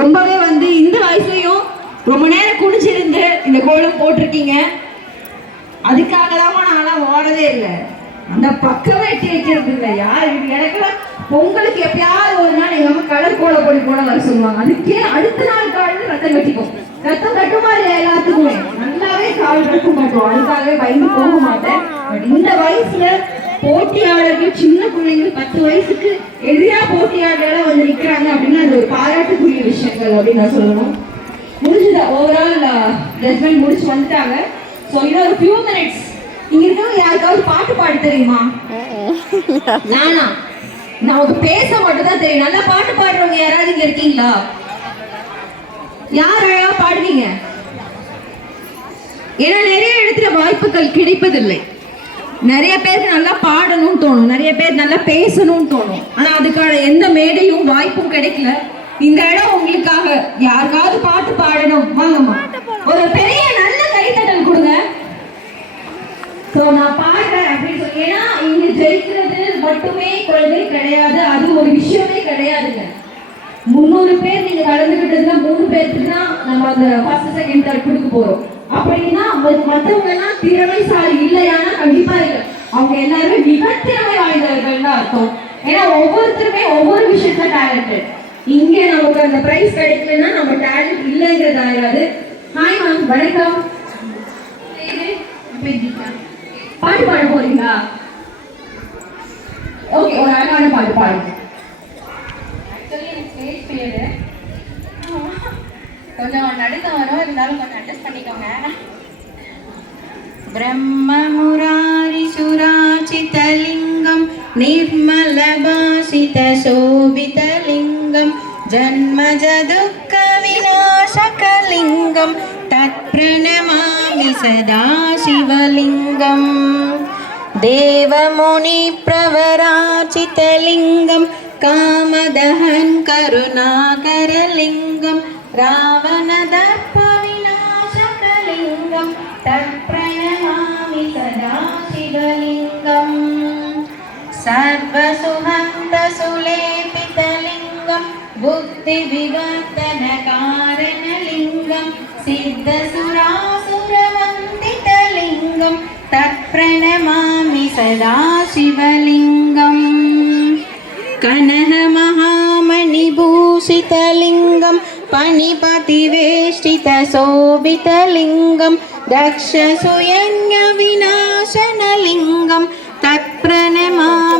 ரொம்பவே வந்து இந்த வயசுலயும் ரொம்ப நேரம் குடிச்சிருந்து இந்த கோலம் போட்டிருக்கீங்க. அதுக்காக தான் நான்லாம் ஓடதே இல்லை. அந்த பக்கமே எட்டி வைக்கிறது இல்லை யார் எனக்குலாம் பொங்கலுக்கு எப்பயாவது ஒரு நாள் எங்க அம்மா கலர் கோல பொடி போட வர சொல்லுவாங்க. அதுக்கே அடுத்த நாள் காலையில் ரத்தம் கட்டிக்கும் ரத்தம் கட்டுமா இல்லையா எல்லாத்துக்குமே. நல்லாவே கால் கட்ட மாட்டோம் அதுக்காகவே பயந்து போக மாட்டேன். பட் இந்த வயசுல போட்டியாளர்கள் சின்ன குழந்தைங்க பத்து வயசுக்கு எதிரா போட்டியாளர்களா வந்து நிக்கிறாங்க அப்படின்னா அது ஒரு பாராட்டுக்குரிய விஷயங்கள் அப்படின்னு நான் சொல்லணும். முடிஞ்சுதா? ஓவரால் ஜட்மெண்ட் முடிச்சு வந்துட்டாங்க. ஸோ இன்னும் ஒரு ஃபியூ மினிட்ஸ் இங்க இருக்கவங்க யாருக்காவது பாட்டு பாட தெரியுமா? நானா? நமக்கு பேச மட்டும் தான் தெரியும். நல்லா பாட்டு பாடுறவங்க யாராவது இங்க இருக்கீங்களா? யார் அழகா பாடுவீங்க? ஏன்னா நிறைய இடத்துல வாய்ப்புகள் கிடைப்பதில்லை. நிறைய பேருக்கு நல்லா பாடணும்னு தோணும். நிறைய பேர் நல்லா பேசணும்னு தோணும். ஆனா அதுக்கான எந்த மேடையும் வாய்ப்பும் கிடைக்கல. இந்த இடம் உங்களுக்காக யாருக்காவது பாட்டு பாடணும். வாங்கம்மா. ஒரு பெரிய நல்ல கைத்தட்டல் கொடுங்க. ஸோ நான் பாடுறேன் அப்படின்னு சொல்லி. ஏன்னா இங்க ஜெயிக்கிறது மட்டுமே குழந்தை கிடையாது. அது ஒரு விஷயமே கிடையாதுங்க. முந்நூறு பேர் நீங்க கலந்துகிட்டதுன்னா மூணு பேருக்கு தான் நம்ம அந்த ஃபர்ஸ்ட் செகண்ட் தேர்ட் கொடுக்க போறோம். அப்படின்னா ம- மத்தவங்க எல்லாம் திறமைசாலி இல்லையானா கண்டிப்பா இல்லை. அவங்க எல்லாருமே மிக திறமை வாய்ந்தவர்கள் தான் அர்த்தம். ஏன்னா ஒவ்வொருத்தருமே ஒவ்வொரு விஷயத்துல டேலண்டட் இங்க நமக்கு அந்த பிரைஸ் கிடைக்கலன்னா நம்ம டேலண்ட் இல்லைங்கிறது ஆகாது ஹாய் மேம் வணக்கம். பாட்டு பாட போறீங்களா? ஓகே ஒரு அழகான பாட்டு பாடுங்க. கொஞ்சம் நடுக்கம் வரும். இருந்தாலும் கொஞ்சம் அட்ஜஸ்ட் பண்ணிக்கோங்க. ब्रह्ममुरारिसुराचितलिङ्गं निर्मलभासितशोभितलिङ्गं जन्मजदुःखविनाशकलिङ्गं तत्प्रणमामि सदा शिवलिङ्गम् देवमुनिप्रवराचितलिङ्गं कामदहन् करुणाकरलिङ्गं रावणदर्पविनाशकलिङ्गं तत्प्रणमामि सर्वसुहन्तसुलेपितलिङ्गं बुद्धिविवर्तनकारणलिङ्गं सिद्धसुरासुरवन्दितलिङ्गं तत्प्रणमामि सदा शिवलिङ्गम् कनहमहामणिभूषितलिङ्गं पणिपतिवेष्टितशोभितलिङ्गं दक्षसुयज्ञविनाशनलिङ्गं तत्प्रणमामि